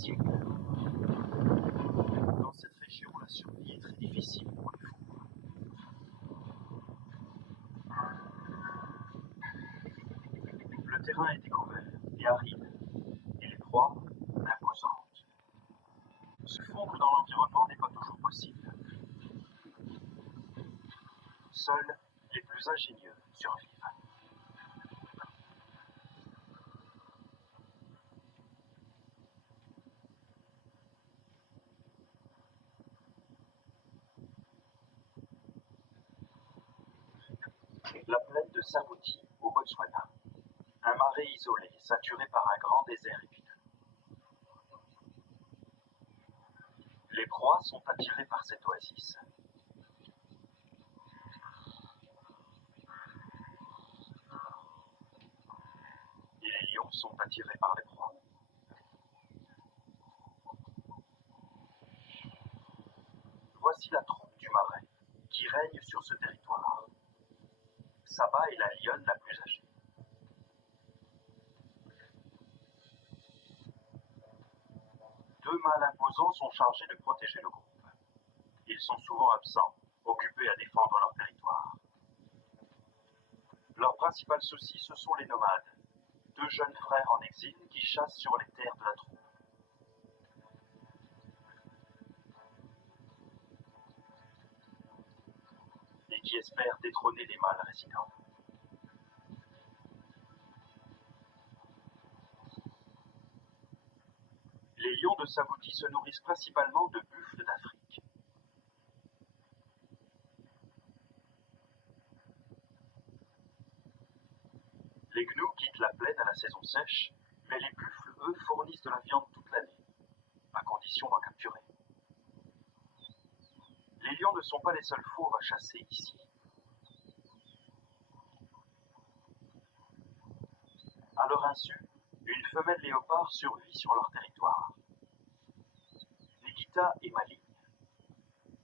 siècles. Dans cette région, la survie est très difficile pour les fous. Le terrain est découvert et aride, et les proies imposantes. Se fondre dans l'environnement n'est pas toujours possible. Seuls les plus ingénieux survivent. La plaine de Saboti, au Botswana. Un marais isolé, saturé par un grand désert épineux. Les proies sont attirées par cette oasis. Et les lions sont attirés par les proies. Voici la troupe du marais, qui règne sur ce territoire. Saba est la lionne la plus âgée. Deux mâles imposants sont chargés de protéger le groupe. Ils sont souvent absents, occupés à défendre leur territoire. Leur principal souci, ce sont les nomades, deux jeunes frères en exil qui chassent sur les terres de la troupe. Et qui espèrent détrôner les mâles résidents. Les lions de Saboti se nourrissent principalement de buffles d'Afrique. Les gnous quittent la plaine à la saison sèche, mais les buffles, eux, fournissent de la viande toute l'année, à condition d'en capturer. Les lions ne sont pas les seuls fauves à chasser ici. À leur insu, une femelle léopard survit sur leur territoire. Nikita est maligne.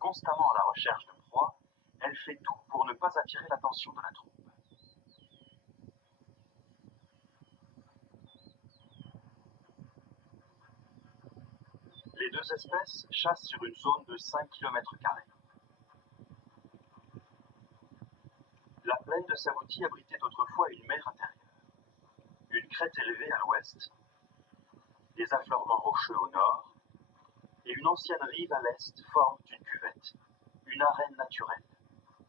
Constamment à la recherche de proie, elle fait tout pour ne pas attirer l'attention de la troupe. Les deux espèces chassent sur une zone de 5 km². La plaine de Saboti abritait autrefois une mer intérieure, une crête élevée à l'ouest, des affleurements rocheux au nord, et une ancienne rive à l'est forment une cuvette, une arène naturelle.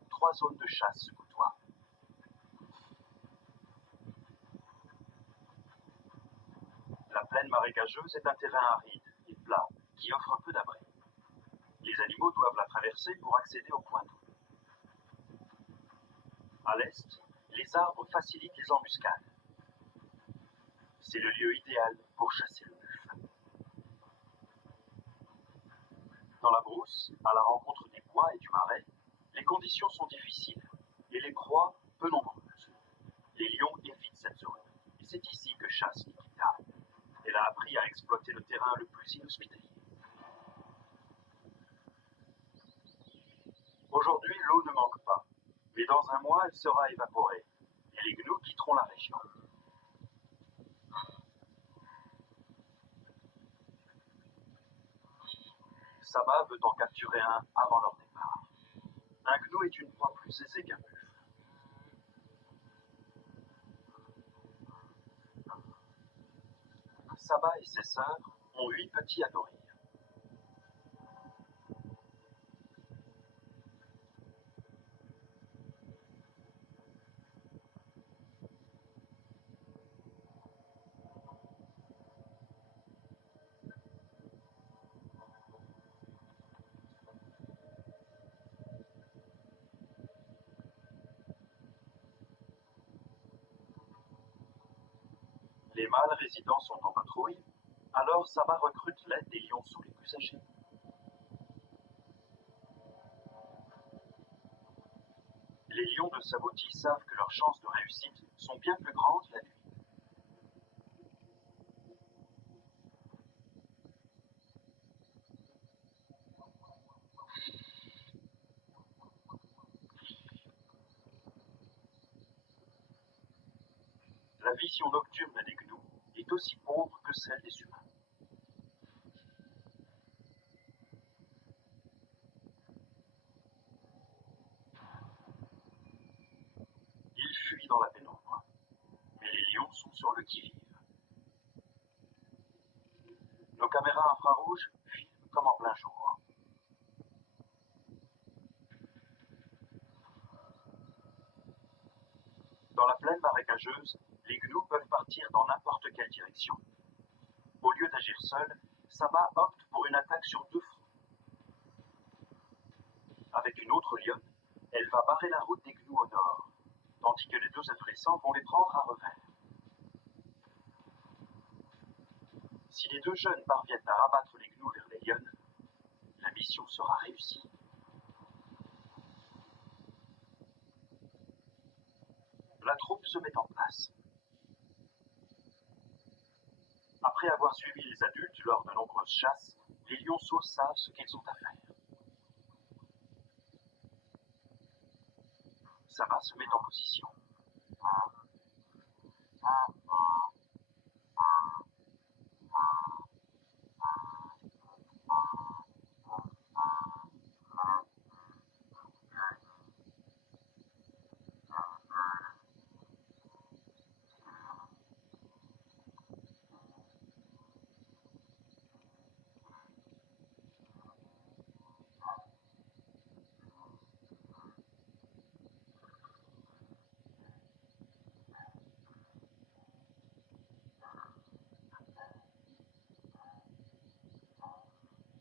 3 zones de chasse se côtoient. La plaine marécageuse est un terrain aride et plat qui offre peu d'abri. Les animaux doivent la traverser pour accéder au point d'eau. À l'est, les arbres facilitent les embuscades. C'est le lieu idéal pour chasser le buffle. Dans la brousse, à la rencontre des bois et du marais, les conditions sont difficiles et les proies peu nombreuses. Les lions évitent cette zone et c'est ici que chasse Nikita. Elle a appris à exploiter le terrain le plus inhospitalier. Aujourd'hui, l'eau ne manque pas, mais dans un mois, elle sera évaporée et les gnous quitteront la région. Saba veut en capturer un avant leur départ. Un gnou est une proie plus aisée qu'un buffle. Saba et ses sœurs ont 8 petits à nourrir. Les mâles résidents sont en patrouille, alors Saba recrute l'aide des lionceaux les plus âgés. Les lions de Saboti savent que leurs chances de réussite sont bien plus grandes la nuit. La vision nocturne des gnous est aussi pauvre que celle des humains. qui-vive. Nos caméras infrarouges filment comme en plein jour. Dans la plaine marécageuse, les gnous peuvent partir dans n'importe quelle direction. Au lieu d'agir seul, Saba opte pour une attaque sur deux fronts. Avec une autre lionne, elle va barrer la route des gnous au nord, tandis que les deux adolescents vont les prendre à revers. Si les deux jeunes parviennent à rabattre les gnous vers les lionnes, la mission sera réussie. La troupe se met en place. Après avoir suivi les adultes lors de nombreuses chasses, les lionceaux savent ce qu'ils ont à faire. Saba se met en position.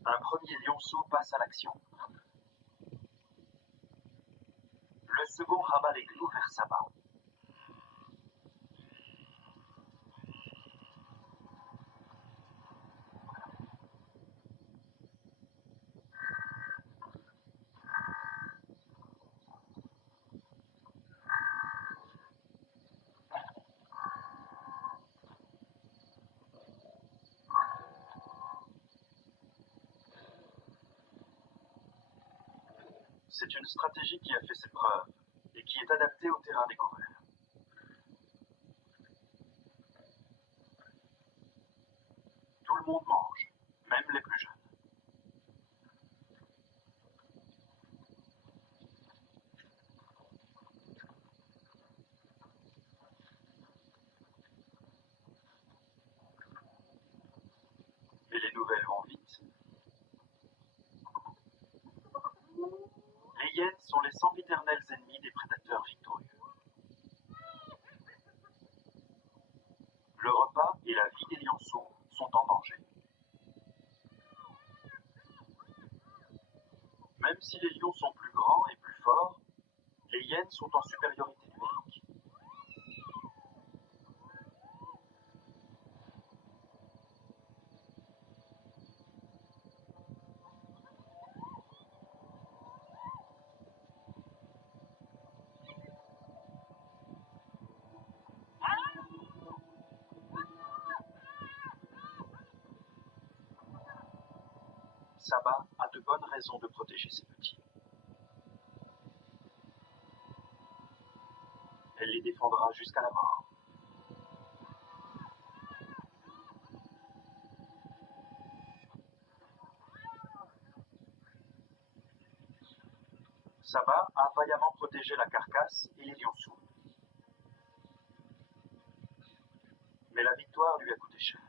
Un premier lionceau passe à l'action. Le second rabat les gnous vers Saba. C'est une stratégie qui a fait ses preuves et qui est adaptée au terrain découvert. Tout le monde mange, même les plus jeunes. Et les nouvelles vont vite. Les hyènes sont les sempiternels ennemis des prédateurs victorieux. Le repas et la vie des lionceaux sont en danger. Même si les lions sont plus grands et plus forts, les hyènes sont en supériorité numérique. Saba a de bonnes raisons de protéger ses petits. Elle les défendra jusqu'à la mort. Saba a vaillamment protégé la carcasse et les lionceaux. Mais la victoire lui a coûté cher.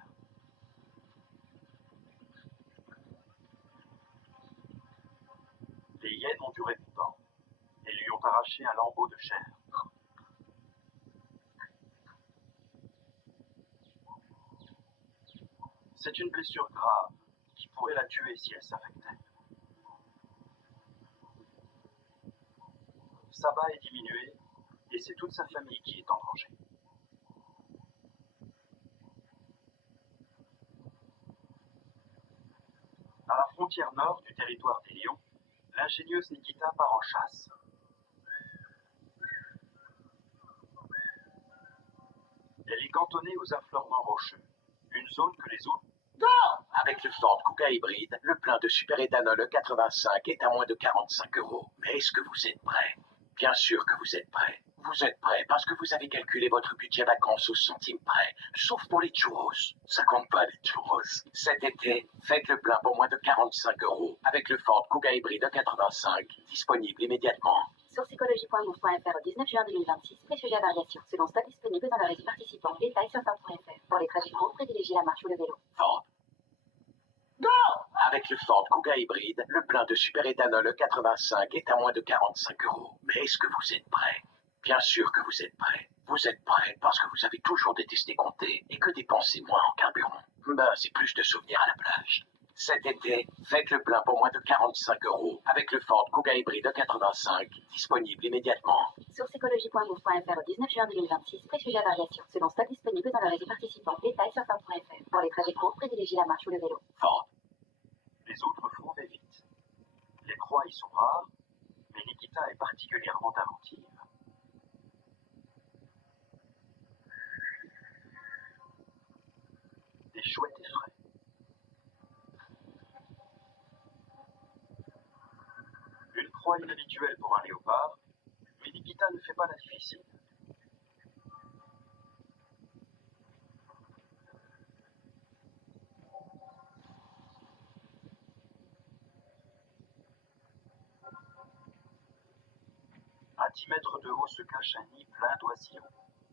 Les hyènes ont duré longtemps et lui ont arraché un lambeau de chair. C'est une blessure grave qui pourrait la tuer si elle s'affectait. Saba est diminuée et c'est toute sa famille qui est en danger. À la frontière nord du territoire des lions, l'ingénieuse Nikita part en chasse. Elle est cantonnée aux affleurements rocheux, une zone que les autres... Avec le Ford Kuga hybride, le plein de superéthanol 85 est à moins de 45 €. Mais est-ce que vous êtes prêts? Bien sûr que vous êtes prêts. Vous êtes prêts parce que vous avez calculé votre budget vacances au centime près, sauf pour les churros. Ça compte pas les churros. Cet été, faites le plein pour moins de 45 € avec le Ford Kuga hybride 85, disponible immédiatement. Source écologie.gouv.fr au 19 juin 2026. Prix sujet à variation. Selon stock disponible dans le réseau participant. Détails sur Ford.fr. Pour les trajets courts, privilégiez la marche ou le vélo. Ford. Go! Avec le Ford Kuga hybride, le plein de super-éthanol 85 est à moins de 45 euros. Mais est-ce que vous êtes prêts? Bien sûr que vous êtes prêts. Vous êtes prêts parce que vous avez toujours détesté compter et que dépenser moins en carburant. Ben, c'est plus de souvenirs à la plage. Cet été, faites le plein pour moins de 45 euros avec le Ford Kuga hybride 85, disponible immédiatement. Source écologie.gouv.fr au 19 juin 2026. Prix sujet à variation. Selon stock disponible dans le réseau participant. Détails sur Ford.fr. Pour les trajets courts, privilégiez la marche ou le vélo. Ford. Les autres fonds vais vite. Les proies y sont rares, mais Nikita est particulièrement inventive. Des chouettes effraies. Une proie inhabituelle pour un léopard, mais Nikita ne fait pas la difficile. À 10 mètres de haut se cache un nid plein d'oisillons,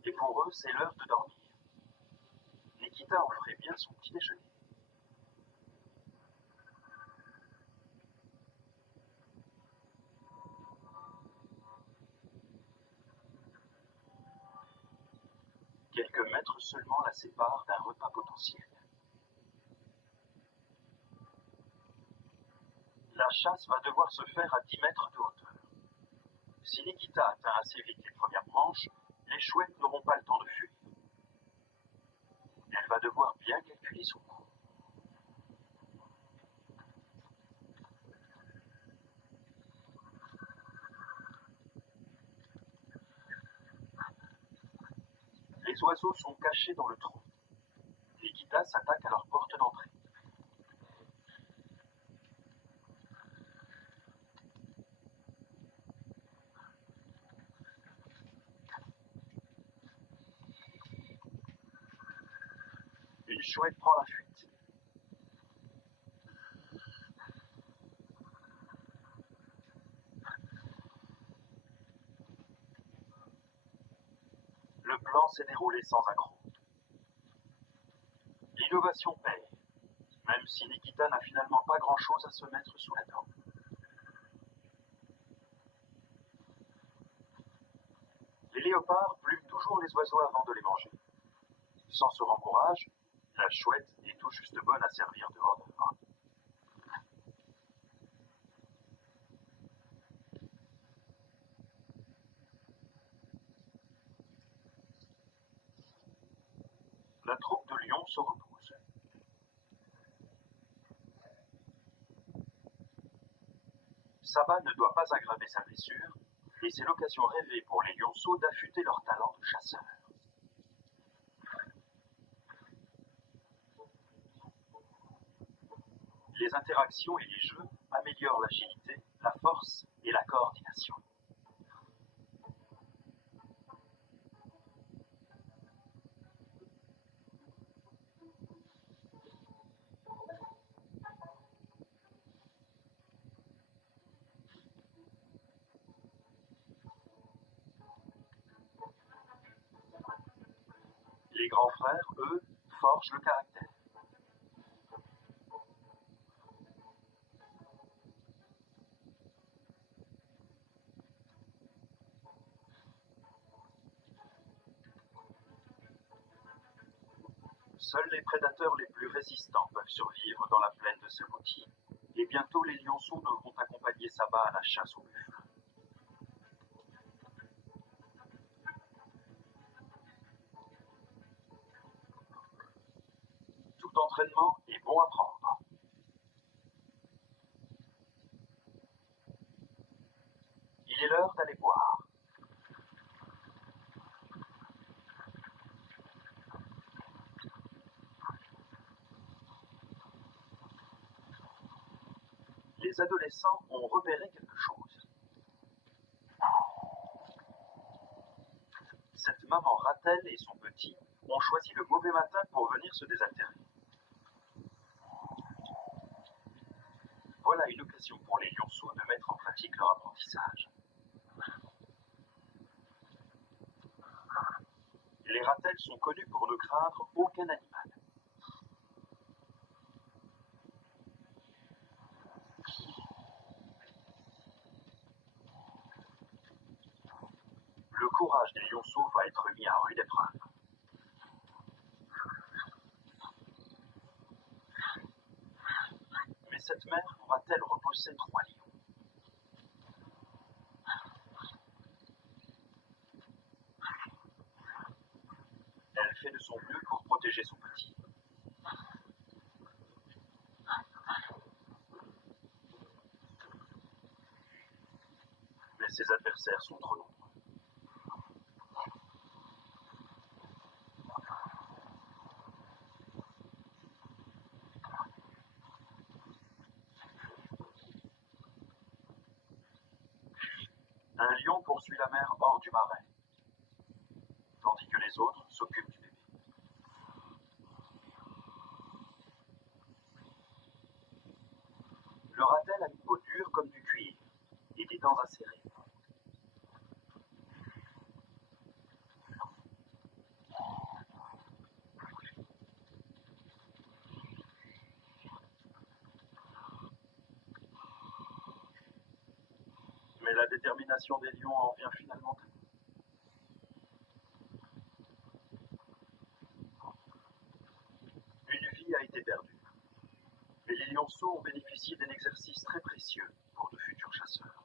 et pour eux, c'est l'heure de dormir. Nikita en ferait bien son petit déjeuner. Quelques mètres seulement la séparent d'un repas potentiel. La chasse va devoir se faire à 10 mètres de hauteur. Si Nikita atteint assez vite les premières branches, les chouettes n'auront pas le temps de fuir. Elle va devoir bien calculer son coup. Les oiseaux sont cachés dans le trou. Nikita s'attaque à leur porte d'entrée. Une chouette prend la fuite. Le plan s'est déroulé sans accroc. L'innovation paye, même si Nikita n'a finalement pas grand-chose à se mettre sous la dent. Les léopards plument toujours les oiseaux avant de les manger. Sans ce rembourrage, la chouette est tout juste bonne à servir de hors d'œuvre. La troupe de lions se repose. Saba ne doit pas aggraver sa blessure, et c'est l'occasion rêvée pour les lionceaux d'affûter leur talent de chasseur. Les interactions et les jeux améliorent l'agilité, la force et la coordination. Les grands frères, eux, forgent le caractère. Seuls les prédateurs les plus résistants peuvent survivre dans la plaine de Sebouti, et bientôt les lionceaux devront accompagner Saba à la chasse au buffle. Tout entraînement est bon à prendre. Il est l'heure d'aller boire. Les adolescents ont repéré quelque chose. Cette maman ratelle et son petit ont choisi le mauvais matin pour venir se désaltérer. Voilà une occasion pour les lionceaux de mettre en pratique leur apprentissage. Les ratels sont connus pour ne craindre aucun animal. Le courage des lionceaux va être mis à rude épreuve. Mais cette mère pourra-t-elle repousser 3 lions? Elle fait de son mieux pour protéger son petit. Mais ses adversaires sont trop nombreux. Un lion poursuit la mère hors du marais, tandis que les autres s'occupent du bébé. Le ratel a une peau dure comme du cuir et des dents acérées. Mais la détermination des lions en vient finalement à bout. Une vie a été perdue. Mais les lionceaux ont bénéficié d'un exercice très précieux pour de futurs chasseurs.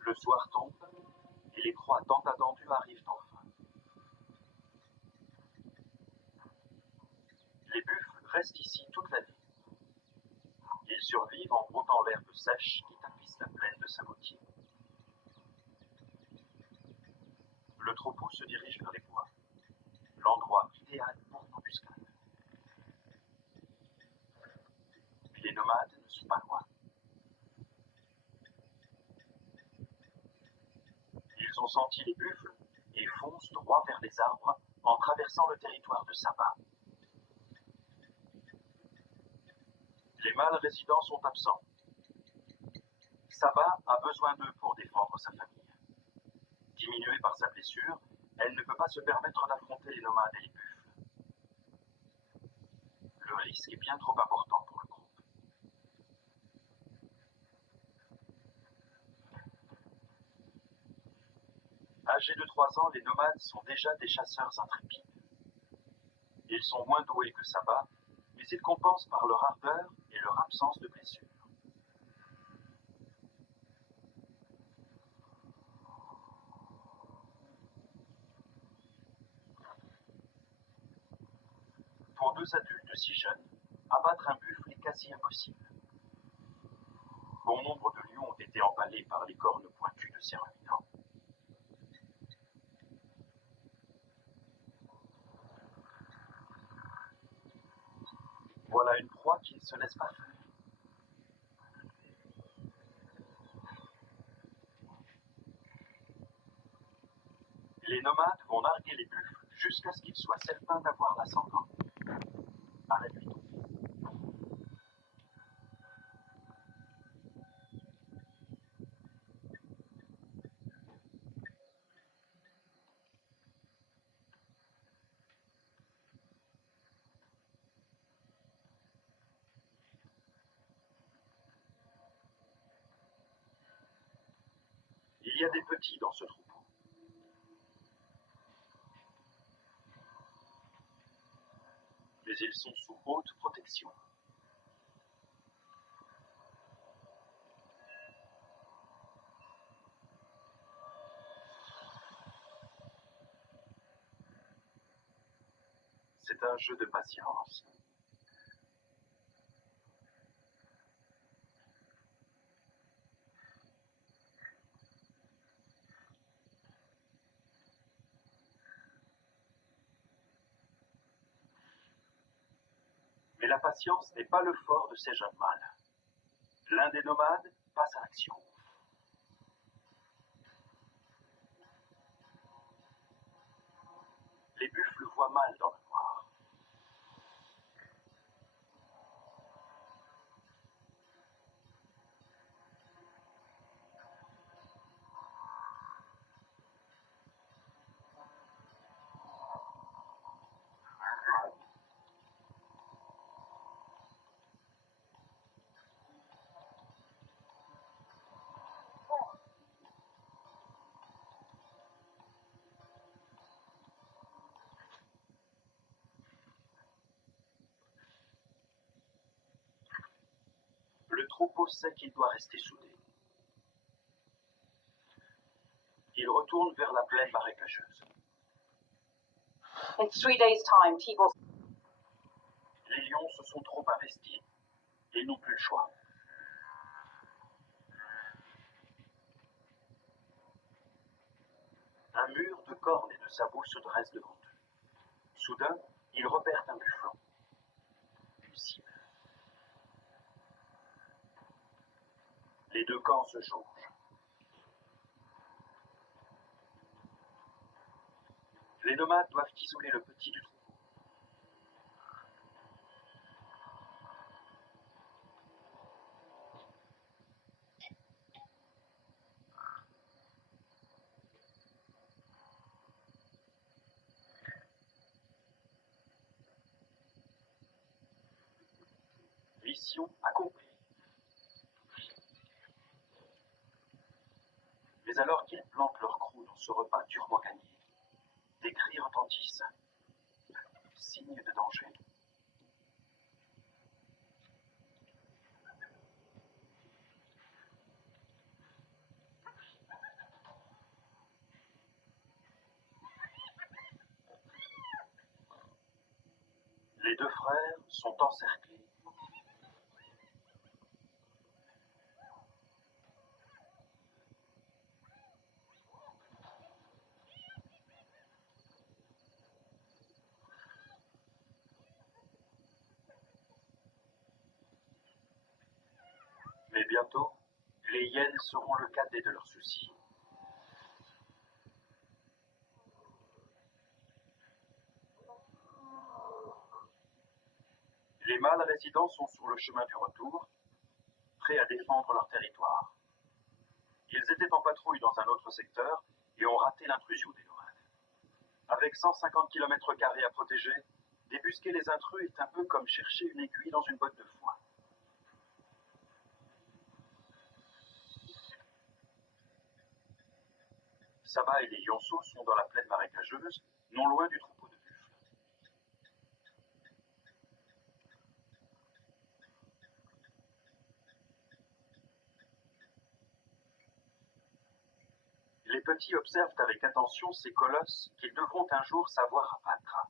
Le soir tombe et les proies tant attendues arrivent enfin. Les buffles restent ici toute l'année. Ils survivent en broutant l'herbe sèche qui tapisse la plaine de Samotier. Le troupeau se dirige vers les bois, l'endroit idéal pour une embuscade. Les nomades ne sont pas loin. Ils ont senti les buffles et foncent droit vers les arbres en traversant le territoire de Saba. Les mâles résidents sont absents. Saba a besoin d'eux pour défendre sa famille. Diminuée par sa blessure, elle ne peut pas se permettre d'affronter les nomades et les buffles. Le risque est bien trop important pour le groupe. Âgés de 3 ans, les nomades sont déjà des chasseurs intrépides. Ils sont moins doués que Saba, mais ils compensent par leur ardeur et leur absence de blessure. Pour 2 adultes si jeunes, abattre un buffle est quasi impossible. Bon nombre de lions ont été empalés par les cornes pointues de ces ruminants. Voilà une proie qui ne se laisse pas faire. Les nomades vont narguer les buffles jusqu'à ce qu'ils soient certains d'avoir l'ascendant. À la nuit. Il y a des petits dans ce troupeau. Mais ils sont sous haute protection. C'est un jeu de patience. Mais la patience n'est pas le fort de ces jeunes mâles. L'un des nomades passe à l'action. Les buffles voient mal dans le noir. troupeau sait qu'il doit rester soudé. Il retourne vers la plaine marécageuse. In 3 days' time, T-Ball. Les lions se sont trop investis. Ils n'ont plus le choix. Un mur de cornes et de sabots se dresse devant eux. Soudain, ils repèrent un bufflon. Une cible. Les deux camps se jaugent. Les nomades doivent isoler le petit du troupeau. Mission accomplie. Mais alors qu'ils plantent leur croc dans ce repas durement gagné, des cris retentissent. Signe de danger. Les deux frères sont encerclés. Mais bientôt, les hyènes seront le cadet de leurs soucis. Les mâles résidents sont sur le chemin du retour, prêts à défendre leur territoire. Ils étaient en patrouille dans un autre secteur et ont raté l'intrusion des nomades. Avec 150 km² à protéger, débusquer les intrus est un peu comme chercher une aiguille dans une botte de foin. Saba et les lionceaux sont dans la plaine marécageuse, non loin du troupeau de buffles. Les petits observent avec attention ces colosses qu'ils devront un jour savoir abattre.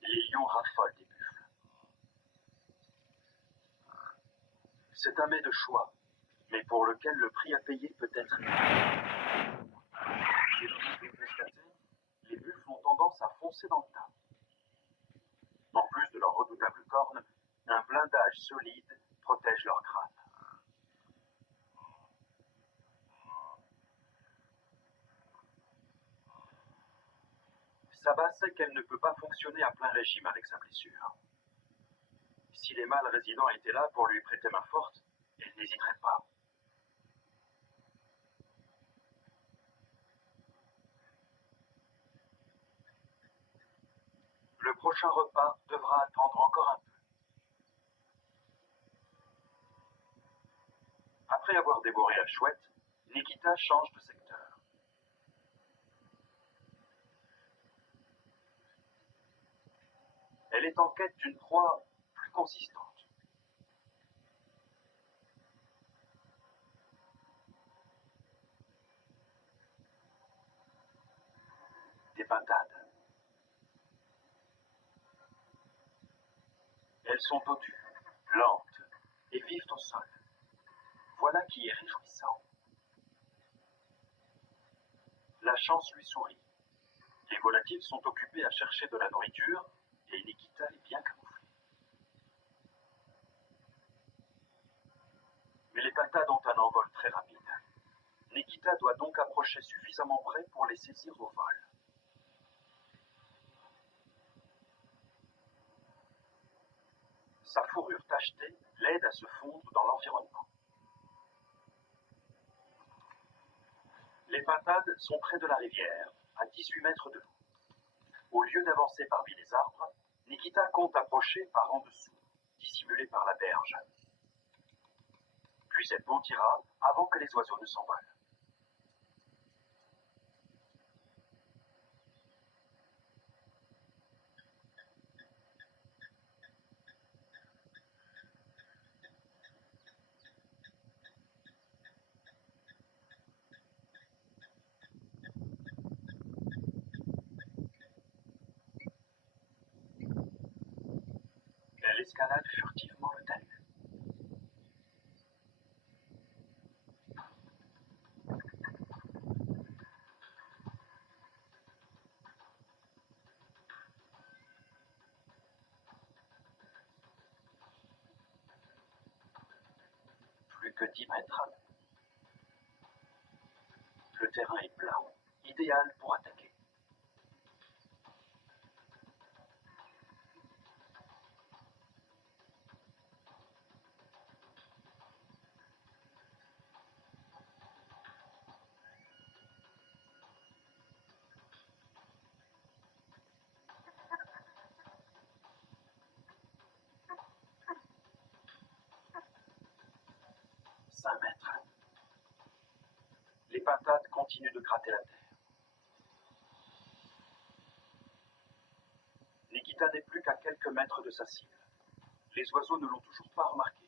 Les lions raffolent des buffles. C'est un mets de choix, mais pour lequel le prix à payer peut être élevé. Les buffles ont tendance à foncer dans le tas. En plus de leurs redoutables cornes, un blindage solide protège leur crâne. Saba sait qu'elle ne peut pas fonctionner à plein régime avec sa blessure. Si les mâles résidents étaient là pour lui prêter main forte, elle n'hésiterait pas. Le prochain repas devra attendre encore un peu. Après avoir dévoré la chouette, Nikita change de secteur. Elle est en quête d'une proie plus consistante. Des pintades. Elles sont dodues, lentes et vivent au sol. Voilà qui est réjouissant. La chance lui sourit. Les volatiles sont occupés à chercher de la nourriture et Nikita est bien camouflée. Mais les pintades ont un envol très rapide. Nikita doit donc approcher suffisamment près pour les saisir au vol. Sa fourrure tachetée l'aide à se fondre dans l'environnement. Les pintades sont près de la rivière, à 18 mètres de l'eau. Au lieu d'avancer parmi les arbres, Nikita compte approcher par en dessous, dissimulé par la berge. Puis elle bontira avant que les oiseaux ne s'envolent. escalade furtivement le talus. Plus que 10 mètres. Le terrain est plat, idéal pour attaquer. Les pintades continuent de gratter la terre. Nikita n'est plus qu'à quelques mètres de sa cible. Les oiseaux ne l'ont toujours pas remarqué.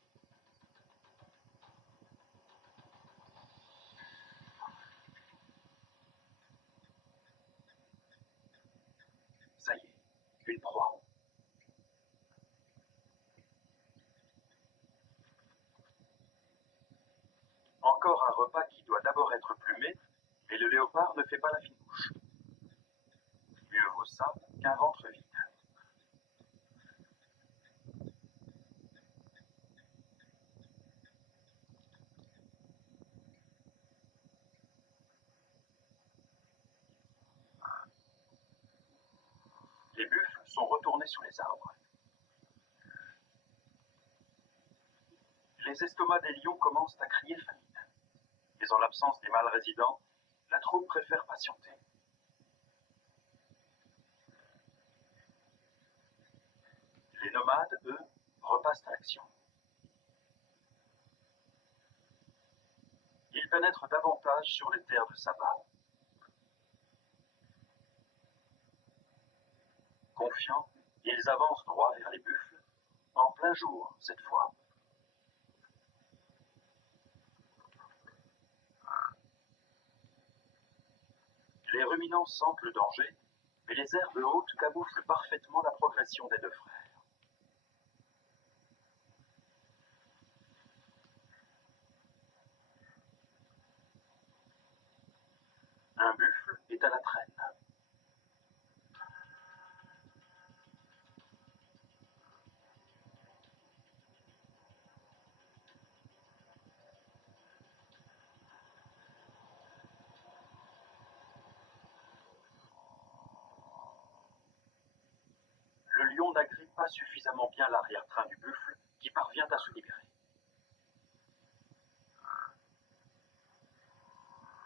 Ça y est, une proie. Encore un repas qui doit d'abord être plumé, mais le léopard ne fait pas la fine bouche. Mieux vaut ça qu'un ventre vide. Les buffles sont retournés sous les arbres. Les estomacs des lions commencent à crier famine. Mais en l'absence des mâles résidents, la troupe préfère patienter. Les nomades, eux, repassent à l'action. Ils pénètrent davantage sur les terres de Saba. Confiants, ils avancent droit vers les buffles, en plein jour cette fois. Les ruminants sentent le danger, mais les herbes hautes camouflent parfaitement la progression des deux frères. Un buffle est à la traîne. Le lion n'agrippe pas suffisamment bien l'arrière-train du buffle qui parvient à se libérer.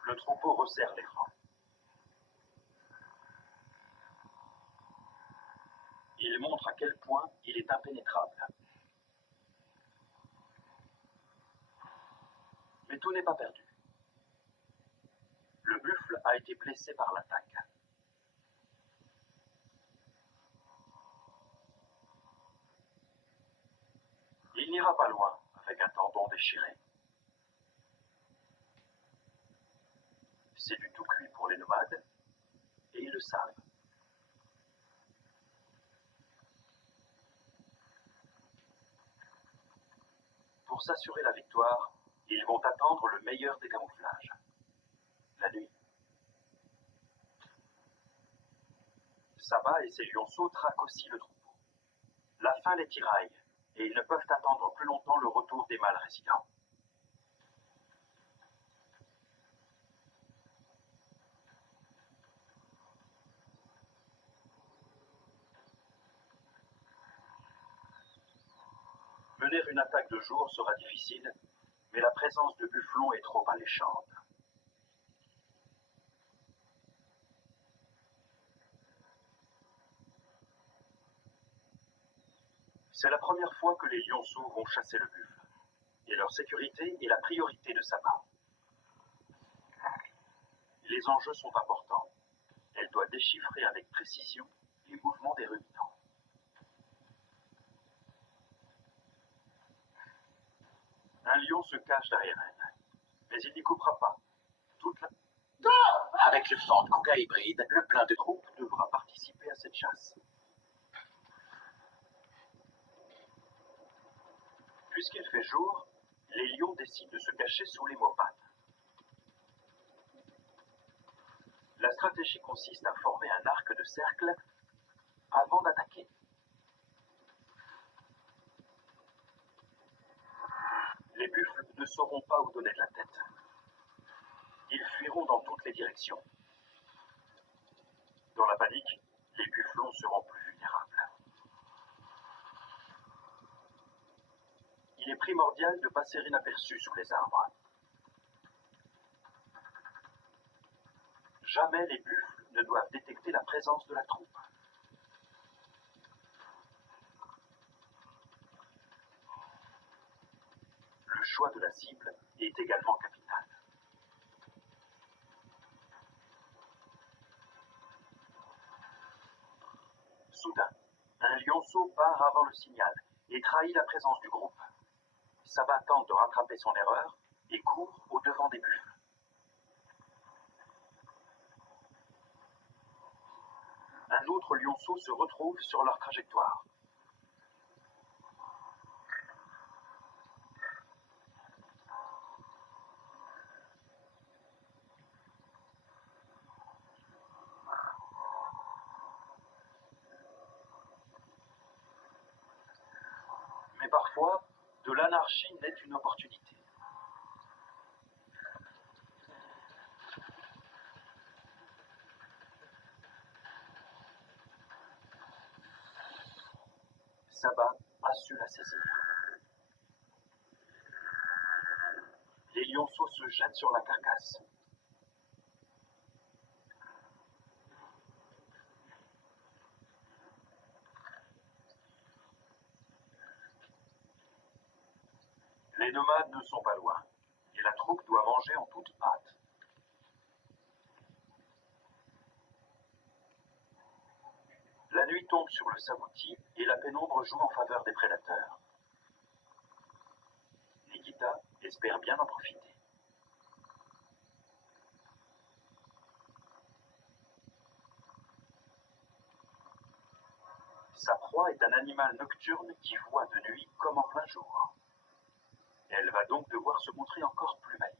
Le troupeau resserre les rangs. Il montre à quel point il est impénétrable. Mais tout n'est pas perdu. Le buffle a été blessé par l'attaque. Il n'ira pas loin avec un tendon déchiré. C'est du tout cuit pour les nomades, et ils le savent. Pour s'assurer la victoire, ils vont attendre le meilleur des camouflages. La nuit. Saba et ses lionceaux traquent aussi le troupeau. La faim les tiraille, et ils ne peuvent attendre plus longtemps le retour des mâles résidents. Mener une attaque de jour sera difficile, mais la présence de bufflons est trop alléchante. C'est la première fois que les lionceaux vont chasser le buffle, et leur sécurité est la priorité de Saba. Les enjeux sont importants. Elle doit déchiffrer avec précision les mouvements des ruminants. Un lion se cache derrière elle, mais il n'y coupera pas. Toute la Avec le Ford Kuga hybride, le plein de troupe devra participer à cette chasse. Puisqu'il fait jour, les lions décident de se cacher sous les mopanes. La stratégie consiste à former un arc de cercle avant d'attaquer. Les buffles ne sauront pas où donner de la tête. Ils fuiront dans toutes les directions. Dans la panique, les bufflons seront plus vulnérables. Il est primordial de passer inaperçu sous les arbres. Jamais les buffles ne doivent détecter la présence de la troupe. Le choix de la cible est également capital. Soudain, un lionceau part avant le signal et trahit la présence du groupe. Saba tente de rattraper son erreur et court au-devant des buffles. Un autre lionceau se retrouve sur leur trajectoire. Mais parfois, de l'anarchie naît une opportunité. Saba a su la saisir. Les lionceaux se jettent sur la carcasse. Les nomades ne sont pas loin, et la troupe doit manger en toute hâte. La nuit tombe sur le Sabouti et la pénombre joue en faveur des prédateurs. Nikita espère bien en profiter. Sa proie est un animal nocturne qui voit de nuit comme en plein jour. Elle va donc devoir se montrer encore plus maligne.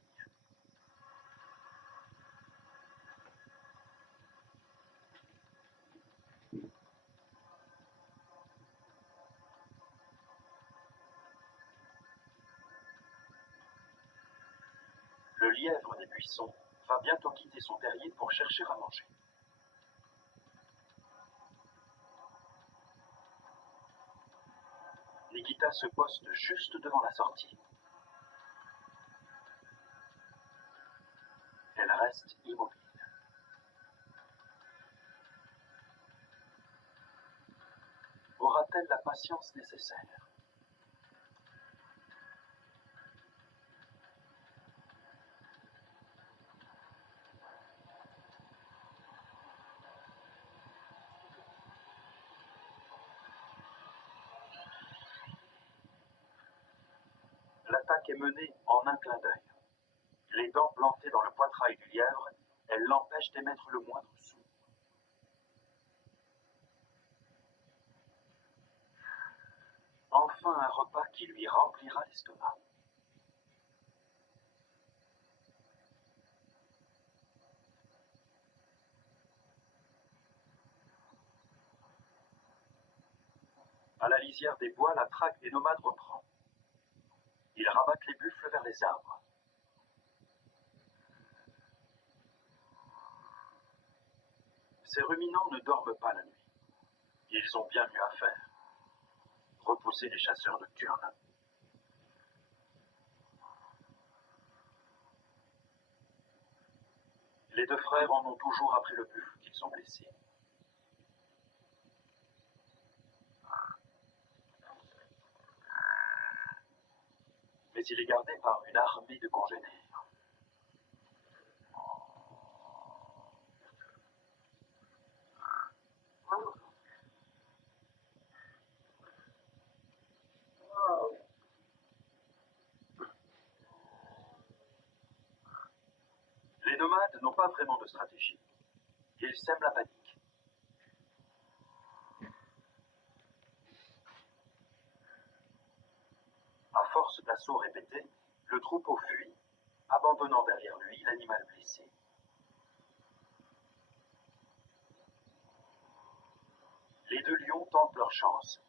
Le lièvre des buissons va bientôt quitter son terrier pour chercher à manger. Nikita se poste juste devant la sortie. Elle reste immobile. Aura-t-elle la patience nécessaire? L'attaque est menée en un clin d'œil. Les dents plantées dans le poitrail du lièvre, elles l'empêchent d'émettre le moindre son. Enfin un repas qui lui remplira l'estomac. À la lisière des bois, la traque des nomades reprend. Ils rabattent les buffles vers les arbres. Ces ruminants ne dorment pas la nuit. Ils ont bien mieux à faire. Repousser les chasseurs nocturnes. Les deux frères en ont toujours après le buffle qu'ils ont blessé. Mais il est gardé par une armée de congénères. Les nomades n'ont pas vraiment de stratégie. Ils sèment la panique. À assauts répétés, le troupeau fuit, abandonnant derrière lui l'animal blessé. Les deux lions tentent leur chance.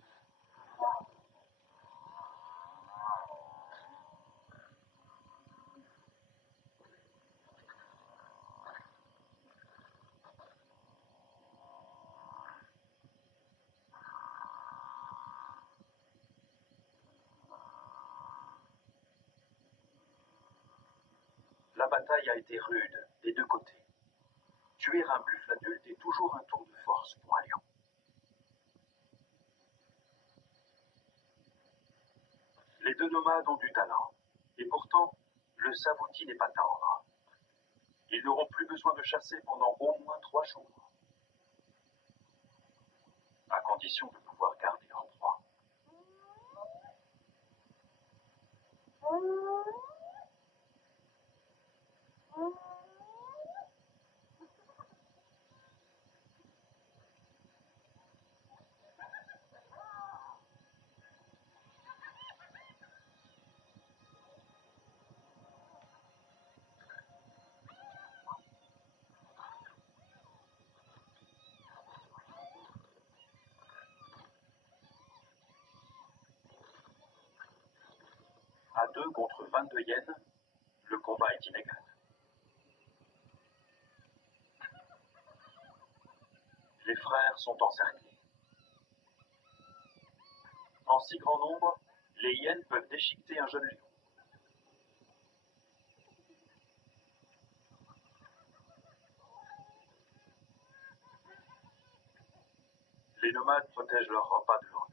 La bataille a été rude des deux côtés. Tuer un buffle adulte est toujours un tour de force pour un lion. Les deux nomades ont du talent, et pourtant, le savouti n'est pas tendre. Ils n'auront plus besoin de chasser pendant au moins 3 jours, à condition de pouvoir garder leur proie. À 2 contre 22 hyènes, le combat est inégal. Les frères sont encerclés. En si grand nombre, les hyènes peuvent déchiqueter un jeune lion. Les nomades protègent leur repas de l'orgue.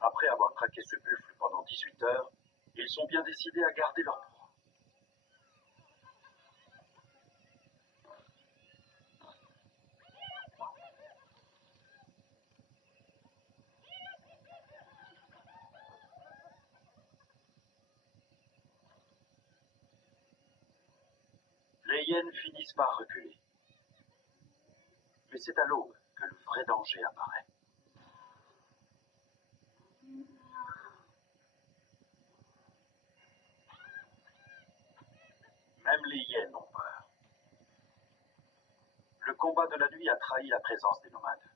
Après avoir traqué ce buffle pendant 18 heures, ils sont bien décidés à garder leur proie. Les hyènes finissent par reculer. Mais c'est à l'aube que le vrai danger apparaît. Même les hyènes ont peur. Le combat de la nuit a trahi la présence des nomades.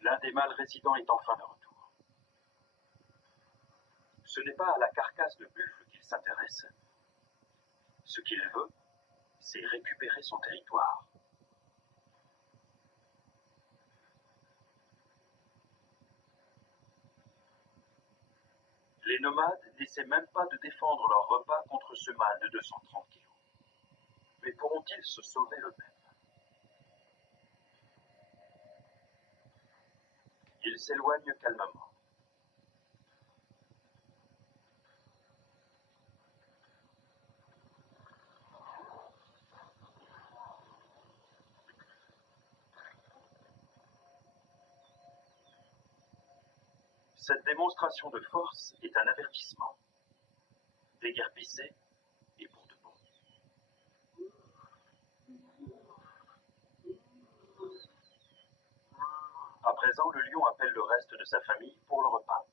L'un des mâles résidents est enfin de retour. Ce n'est pas à la carcasse de buffle qu'il s'intéresse. Ce qu'il veut, c'est récupérer son territoire. Les nomades n'essaient même pas de défendre leur repas contre ce mâle de 230 kilos. Mais pourront-ils se sauver eux-mêmes? Ils s'éloignent calmement. Cette démonstration de force est un avertissement. Déguerpissez et pour de bon. À présent, le lion appelle le reste de sa famille pour le repas.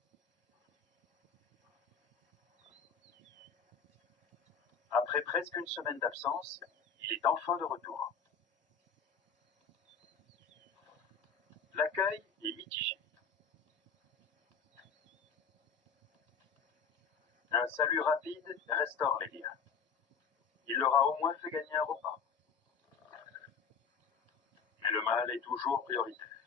Après presque une semaine d'absence, il est enfin de retour. L'accueil est mitigé. Un salut rapide restaure les liens. Il leur a au moins fait gagner un repas. Mais le mâle est toujours prioritaire.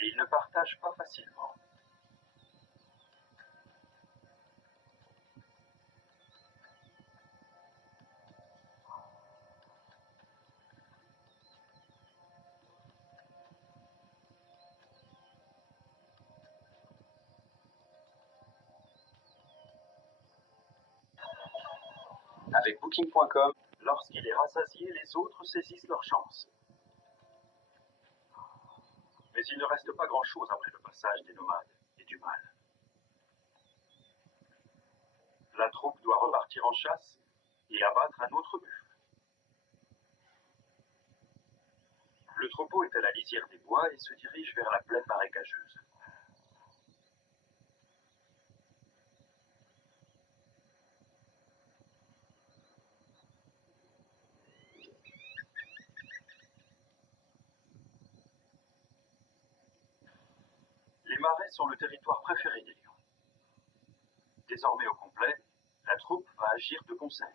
Et il ne partage pas facilement. Avec Booking.com, lorsqu'il est rassasié, les autres saisissent leur chance. Mais il ne reste pas grand-chose après le passage des nomades et du mal. La troupe doit repartir en chasse et abattre un autre buffle. Le troupeau est à la lisière des bois et se dirige vers la plaine marécageuse. Les marais sont le territoire préféré des lions. Désormais au complet, la troupe va agir de concert.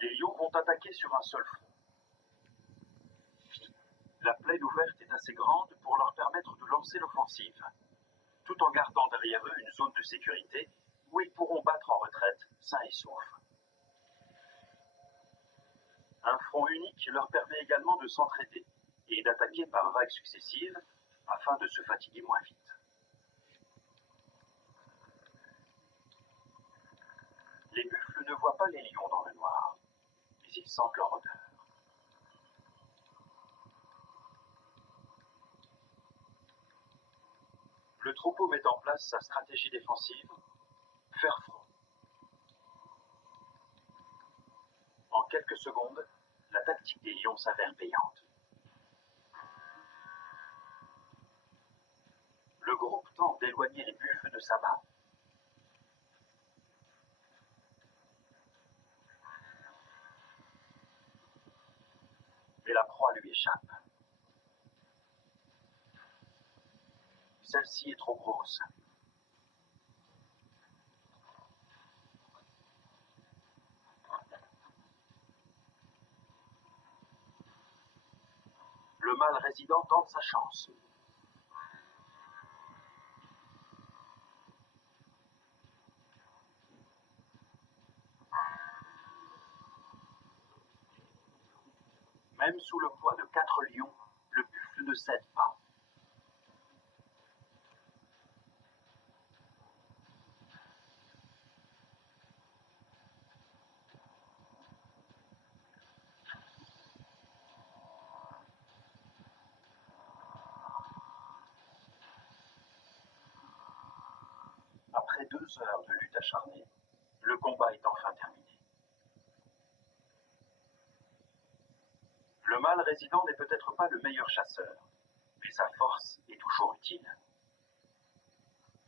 Les lions vont attaquer sur un seul front. La plaine ouverte est assez grande pour leur permettre de lancer l'offensive, tout en gardant derrière eux une zone de sécurité où ils pourront battre en retraite, sains et saufs. Un front unique leur permet également de s'entraider et d'attaquer par vagues successives afin de se fatiguer moins vite. Les buffles ne voient pas les lions dans le noir, mais ils sentent leur odeur. Le troupeau met en place sa stratégie défensive, faire front. En quelques secondes, la tactique des lions s'avère payante. Le groupe tente d'éloigner les buffles de sabbat. Mais la proie lui échappe. Celle-ci est trop grosse. Le mâle résident tente sa chance. Même sous le poids de 4 lions, le buffle ne cède pas. Après 2 heures de lutte acharnée, le combat est enfin terminé. Le mâle résident n'est peut-être pas le meilleur chasseur, mais sa force est toujours utile.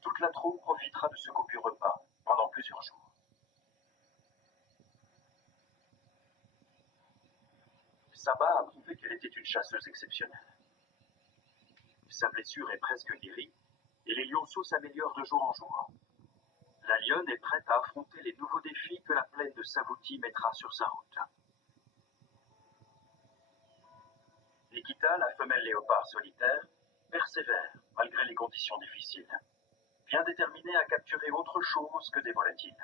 Toute la troupe profitera de ce copieux repas pendant plusieurs jours. Sabah a prouvé qu'elle était une chasseuse exceptionnelle. Sa blessure est presque guérie et les lionceaux s'améliorent de jour en jour. La lionne est prête à affronter les nouveaux défis que la plaine de Savouti mettra sur sa route. Nikita, la femelle léopard solitaire, persévère malgré les conditions difficiles, bien déterminée à capturer autre chose que des volatiles.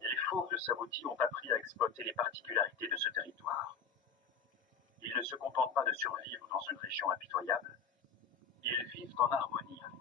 Les fauves de Savouti ont appris à exploiter les particularités de ce territoire. Ils ne se contentent pas de survivre dans une région impitoyable, ils vivent en harmonie avec